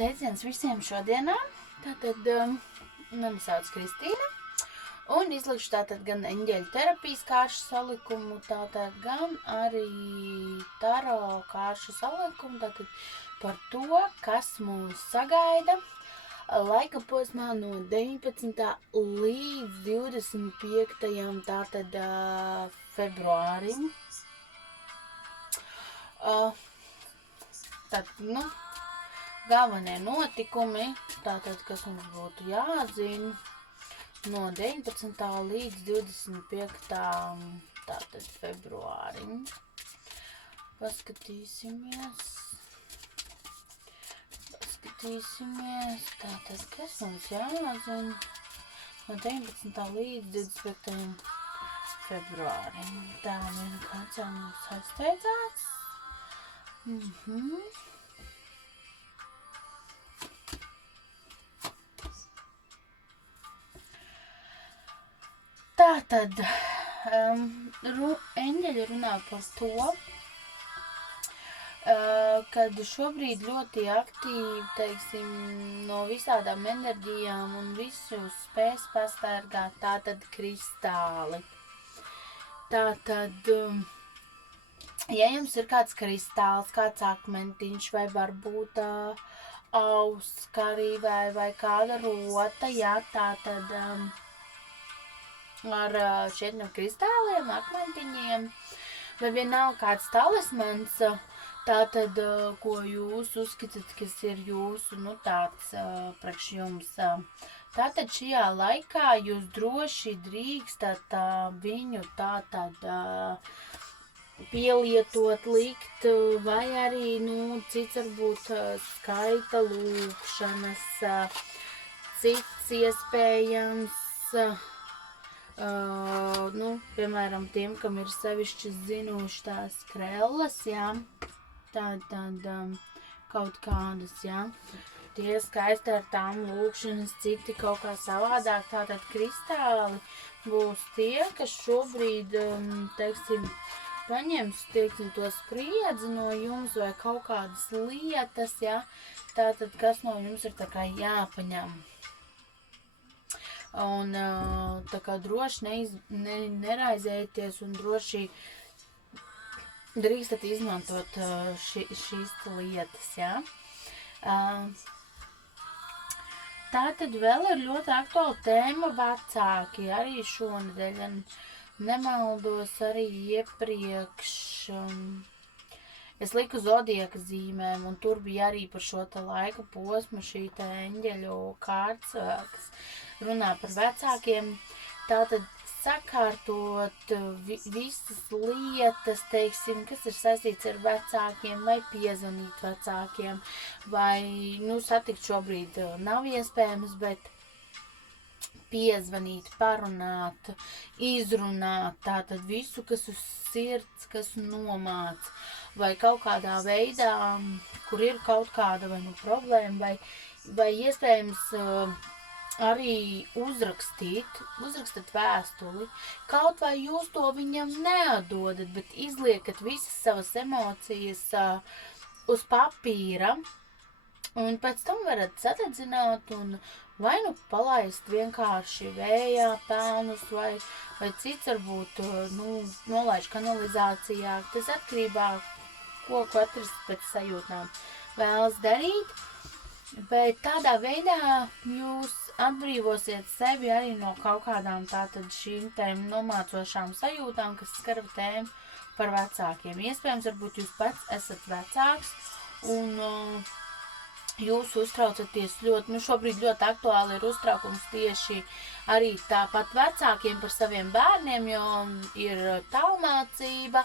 Sveiciens visiem šodienā. Tātad mani sauc Kristīna un izlikšu tātad gan eņģeļu terapijas kāršu salikumu, tātad gan arī taro kāršu salikumu, tātad par to, kas mūs sagaida laika posmā no 19. līdz 25. tātad februārim. Tātad, galvenie notikumi, tātad, kas mums būtu jāzina no 19. līdz 25. tātad februārim. Paskatīsimies, tātad, kas mums jāzina no 19. līdz 25. februārim. Tā viena kāds jau mums aizsteidzās. Tātad, eņģeļi runā par to, kad šobrīd ļoti aktīvi, teiksim, no visādām enerģijām un visu spēs pastargāt tātad kristāli. Tātad, ja jums ir kāds kristāls, kāds akmentiņš vai varbūt auskarī vai kāda rota, jā, tātad ar šiem kristāliem, akmentiņiem, vai vienalga kāds talismans, tātad, ko jūs uzskatāt, kas ir jūsu, tāds priekš jums. Tātad šajā laikā jūs droši drīkstat viņu tātad pielietot, likt, vai arī, cits varbūt skaita lūkšanas, cits iespējams, piemēram, tiem, kam ir sevišķi zinuši tās krellas, jā, tātad kaut kādas, jā, tie skaisti ar tām lūkšanas, citi kaut kā savādāk, tātad kristāli būs tie, kas šobrīd, teiksim, paņems, teiksim, to spriedzi no jums vai kaut kādas lietas, jā, tātad, kas no jums ir tā kā jāpaņem. Un tā kā droši neraizējieties un droši drīkstat izmantot šīs lietas, jā. Tātad vēl ir ļoti aktuāla tēma vecāki, arī šonedēļ, nemaldos arī iepriekš. Es liku zodiaka zīmēm, un tur bija arī par šo te laika posmu šī te eņģeļu kārts, kas runā par vecākiem. Tātad sakārtot visas lietas, teiksim, kas ir saistīts ar vecākiem, vai piezvanīt vecākiem, vai, satikt šobrīd nav iespējams, bet piezvanīt, parunāt, izrunāt, tātad visu, kas uz sirds, kas nomāc, vai kaut kādā veidā, kur ir kaut kāda vai problēma, vai iespējams arī uzrakstat vēstuli. Kaut vai jūs to viņam neatdodat, bet izliekat visas savas emocijas uz papīra, un pēc tam varat sadedzināt un vai palaist vienkārši vējā pelnus, vai cits varbūt, nolaiž kanalizācijā. Tas atkarībā, ko katrs pēc sajūtām vēlas darīt, bet tādā veidā jūs atbrīvosiet sevi arī no kaut kādām tātad šīm tēm nomācošām sajūtām, kas skar tēmu par vecākiem. Iespējams, varbūt jūs pats esat vecāks un jūs uztraucaties ļoti, šobrīd ļoti aktuāli ir uztraukums tieši arī tāpat vecākiem par saviem bērniem, jo ir tālmācība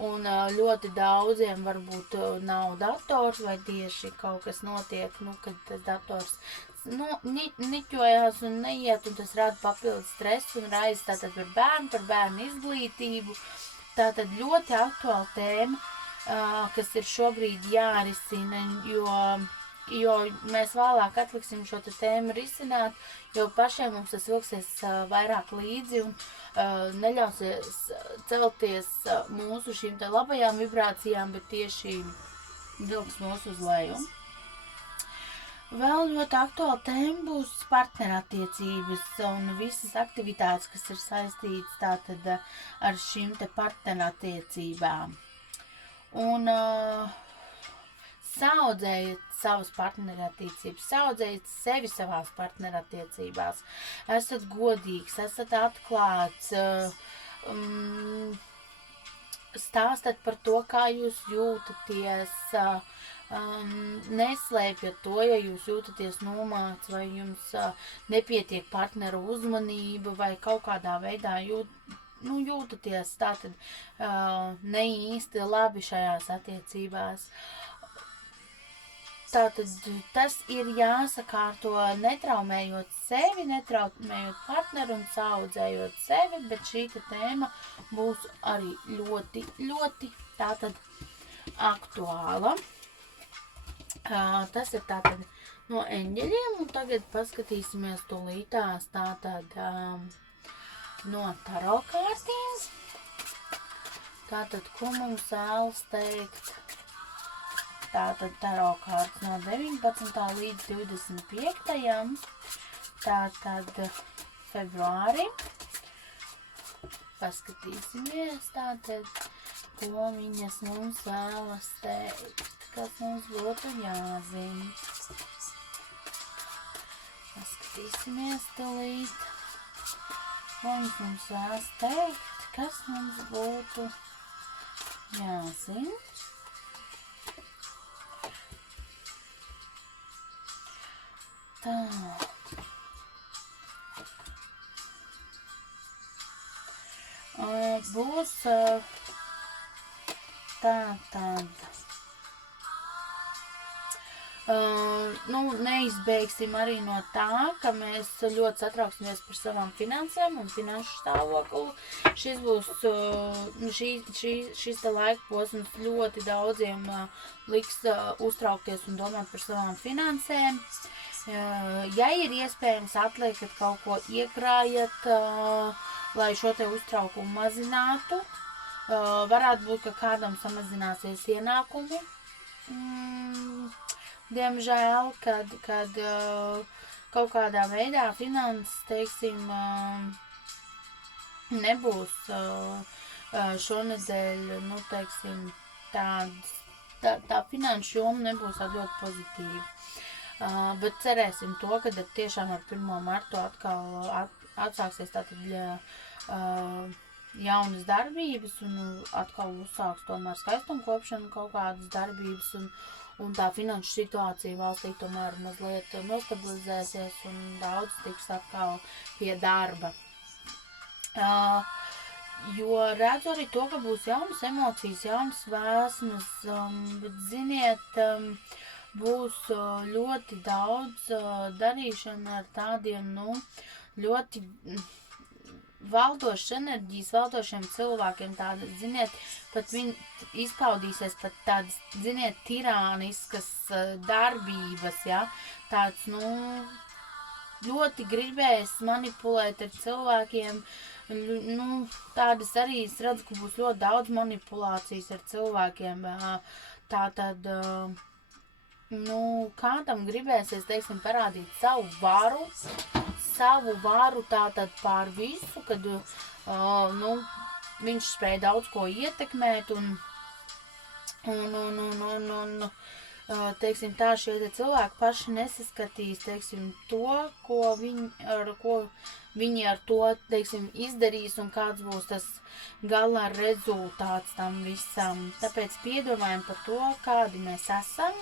un ļoti daudziem varbūt nav dators vai tieši kaut kas notiek, kad tas dators niķojās un neiet, un tas rada papildus stresu un raizes tātad par bērnu izglītību. Tātad ļoti aktuāla tēma, kas ir šobrīd jārisina, jo mēs vēlāk atliksim šo tēmu risināt, jo pašiem mums tas vilksies vairāk līdzi un neļausies celties mūsu šīm labajām vibrācijām, bet tieši vilks mūs uz leju. Vēl ļoti aktuāla tēma būs partnerattiecības un visas aktivitātes, kas ir saistītas tātad ar šīm te partnerattiecībām. Un saaudzējiet savas partnerattiecības, saaudzējiet sevi savās partnerattiecībās. Esat godīgs, esat atklāts, stāstat par to, kā jūs jūtaties, neslēpjat to, ja jūs jūtaties nomāts vai jums nepietiek partneru uzmanība vai kaut kādā veidā jūtaties tātad ne īsti labi šajās attiecībās. Tātad tas ir jāsakārto netraumējot sevi, netraumējot partneru un saaudzējot sevi, bet šī tēma būs arī ļoti, ļoti tātad aktuāla. Tas ir tātad no eņģeļiem, un tagad paskatīsimies tūlītās tātad no taro kārtīm. Tātad, ko mums vēlas teikt? Tātad taro kārtas no 19. līdz 25. Tātad februārim. Paskatīsimies tātad, ko viņas mums vēlas teikt. Kas mums būtu jāzina. Paskatīsimies tūlīt, ko mums vēlas teikt, kas mums būtu jāzina. Tā. Būs tātad. Neizbeigsim arī no tā, ka mēs ļoti satrauksimies par savām finansēm un finanšu stāvokli. Šis būs, šis te laika posms ļoti daudziem liks uztraukties un domāt par savām finansēm. Ja ir iespējams atliekat kaut ko iekrājat, lai šo te uztraukumu mazinātu, varētu būt, ka kādam samazināsies ienākumi. Diemžēl, kad kaut kādā veidā finanses, teiksim, nebūs šonedēļ, teiksim, tā finanšu joma nebūs ļoti pozitīva. Bet cerēsim to, ka tiešām ar 1. martu atkal atsāksies tātad jaunas darbības un atkal uzsāks tomēr skaistumkopšanu kaut kādas darbības un tā finanšu situācija valstī tomēr mazliet nostabilizēsies un daudz tiks atkal pie darba. Jo redzu arī to, ka būs jaunas emocijas, jaunas vēsmas, bet ziniet, būs ļoti daudz darīšana ar tādiem, ļoti valdošas enerģijas, valdošiem cilvēkiem tāda, ziniet, pat viņi izpaudīsies pat tādas, ziniet, tirāniskas darbības, ja, tāds, ļoti gribēs manipulēt ar cilvēkiem, tādas arī es redzu, ka būs ļoti daudz manipulācijas ar cilvēkiem, tātad, kādam gribēsies, teiksim, parādīt savu varu tātad pār visu, kad, viņš spēja daudz ko ietekmēt un teiksim, tā šie cilvēki paši nesaskatīs, teiksim, to, ko viņi ar to, teiksim, izdarīs un kāds būs tas gala rezultāts tam visam. Tāpēc piedomājam par to, kādi mēs esam,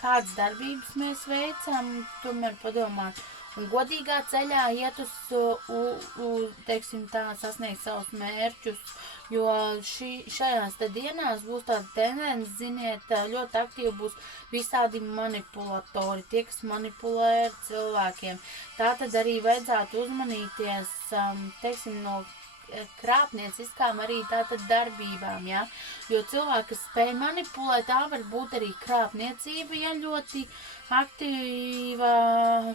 kādas darbības mēs veicam, tomēr padomāt. Un godīgā ceļā iet teiksim tā, sasniegt savus mērķus, jo šajās te dienās būs tāda tendence, ziniet, ļoti aktīvi būs visādi manipulatori, tie, kas manipulē ar cilvēkiem. Tātad arī vajadzētu uzmanīties, teiksim, no krāpnieciskām arī tātad darbībām, ja? Jo cilvēki, kas spēj manipulēt, tā var būt arī krāpniecība, ja ļoti aktīva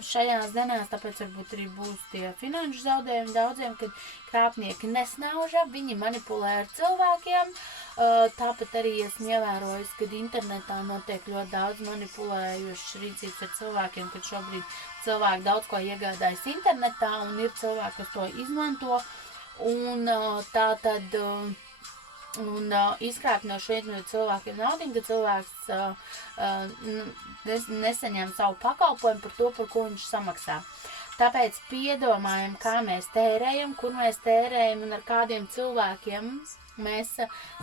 šajās dienās, tāpēc varbūt arī būs tie finanšu zaudējumi daudziem, kad krāpnieki nesnauža, viņi manipulē ar cilvēkiem, Tāpat arī esmu ievērojis, ka internetā notiek ļoti daudz manipulējušas rīcības ar cilvēkiem, kad šobrīd cilvēki daudz ko iegādājas internetā un ir cilvēki, kas to izmanto. Un tā tad izkrāpt no šeit no cilvēkiem naudu, ka cilvēks nesaņem savu pakalpojumu par to, par ko viņš samaksā. Tāpēc piedomājam, kā mēs tērējam, kur mēs tērējam un ar kādiem cilvēkiem mēs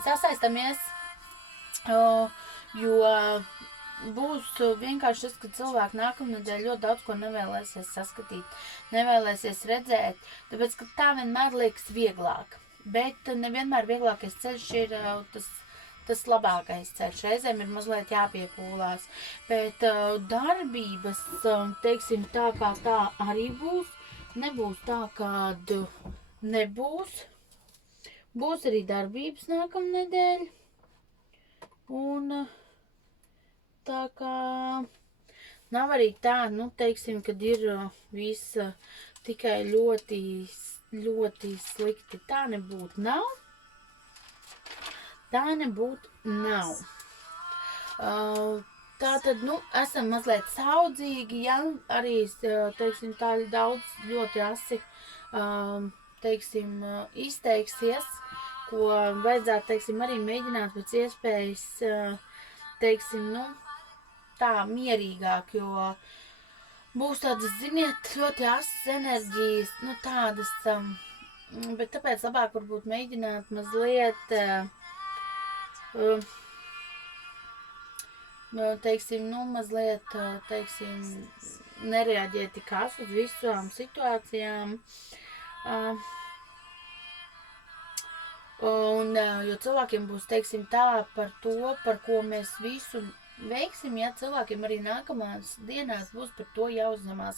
sasaistamies, jo būs vienkārši tas, ka cilvēki nākamnedēļ ļoti daudz ko nevēlēsies saskatīt, nevēlēsies redzēt, tāpēc, ka tā vienmēr liekas vieglāk. Bet nevienmēr vieglākais ceļš ir tas labākais ceļš. Reizēm ir mazliet jāpiepūlās. Bet darbības, teiksim, tā kā tā arī būs. Nebūs tā, kād nebūs. Būs arī darbības nākamnedēļ. Un tā kā nav arī tā, teiksim, kad ir viss tikai ļoti slikti. Tā nebūtu nav. Tā nebūtu nav. Tātad, esam mazliet saudzīgi, ja, arī, teiksim, tā daudz ļoti asi, teiksim, izteiksies, ko vajadzētu, teiksim, arī mēģināt pēc iespējas, teiksim, tā mierīgāk, jo būs tādas, ziniet, ļoti asas enerģijas, tādas, bet tāpēc labāk varbūt mēģināt mazliet, mazliet, nereaģēt tik as uz visām situācijām. Jo cilvēkiem būs, teiksim, tā par to, par ko mēs visu veiksim, ja cilvēkiem arī nākamās dienās būs par to jāuzņemās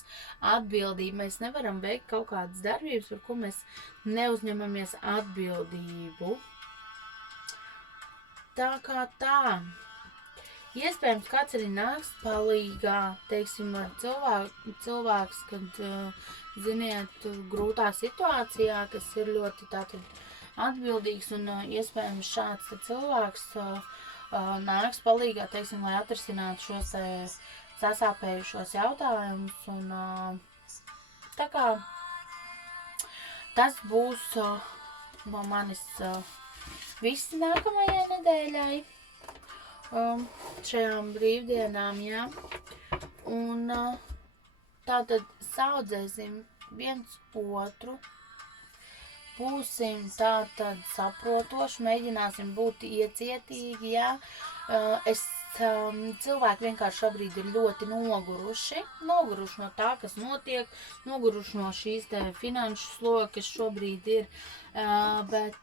atbildība. Mēs nevaram veikt kaut kādas darbības, par ko mēs neuzņemamies atbildību. Tā kā tā. Iespējams, kāds arī nāks palīgā, teiksim, ar cilvēks, kad, ziniet, grūtā situācijā, kas ir ļoti tātad atbildīgs un iespējams šāds cilvēks nāks palīgā, teiksim, lai atrisinātu šos sasāpējušos jautājumus. Un tā kā tas būs no manis viss nākamajai nedēļai, šajām brīvdienām, jā. Un tātad saudzēsim viens otru, būsim tātad saprotoši, mēģināsim būt iecietīgi, jā. Cilvēki vienkārši šobrīd ir ļoti noguruši no tā, kas notiek, noguruši no šīs te finanšu sloga, kas šobrīd ir, bet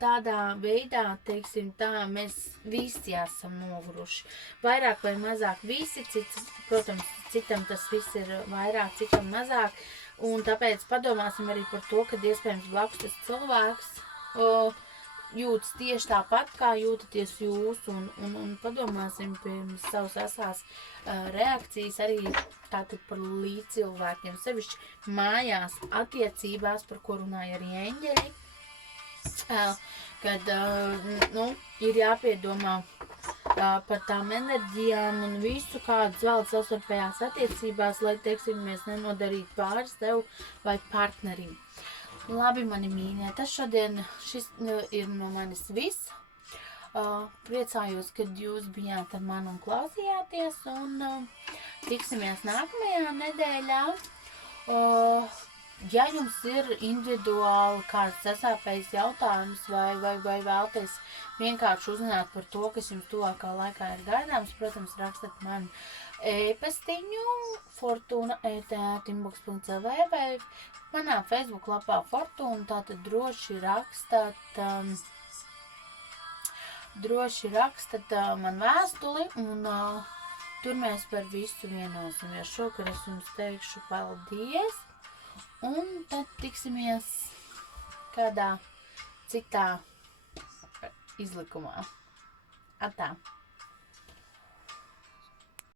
tādā veidā, teiksim tā, mēs visi esam noguruši. Vairāk vai mazāk visi, protams, citam tas viss ir vairāk, citam mazāk, un tāpēc padomāsim arī par to, kad iespējams blakus tas cilvēks jūtas tieši tāpat, kā jūtaties jūs, un padomāsim pirms savas asās reakcijas arī tātad par līdzcilvēkiem, sevišķi mājās attiecībās, par ko runāja arī eņģeļi, kad, ir jāpiedomā par tām enerģijām un visu, kādas valda savstarpējās attiecībās, lai, teiksim, mēs nenodarītu pāri sev vai partnerim. Labi, mani mīļie, tas šodien šis ir no manis viss. Priecājos, kad jūs bijāt ar mani un klausījāties, un tiksimies nākamajā nedēļā. Ja jums ir individuāli kāds sasāpējis jautājums vai vēlties vienkārši uzzināt par to, kas jums tuvākā laikā ir gaidāms, protams, rakstat man e-pastiņu fortuna@inbox.lv vai manā Facebook lapā Fortuna, tātad droši rakstat man vēstuli, un tur mēs par visu vienosimies. Šokar es jums teikšu paldies, un tad tiksimies kādā citā izlikumā. Atā!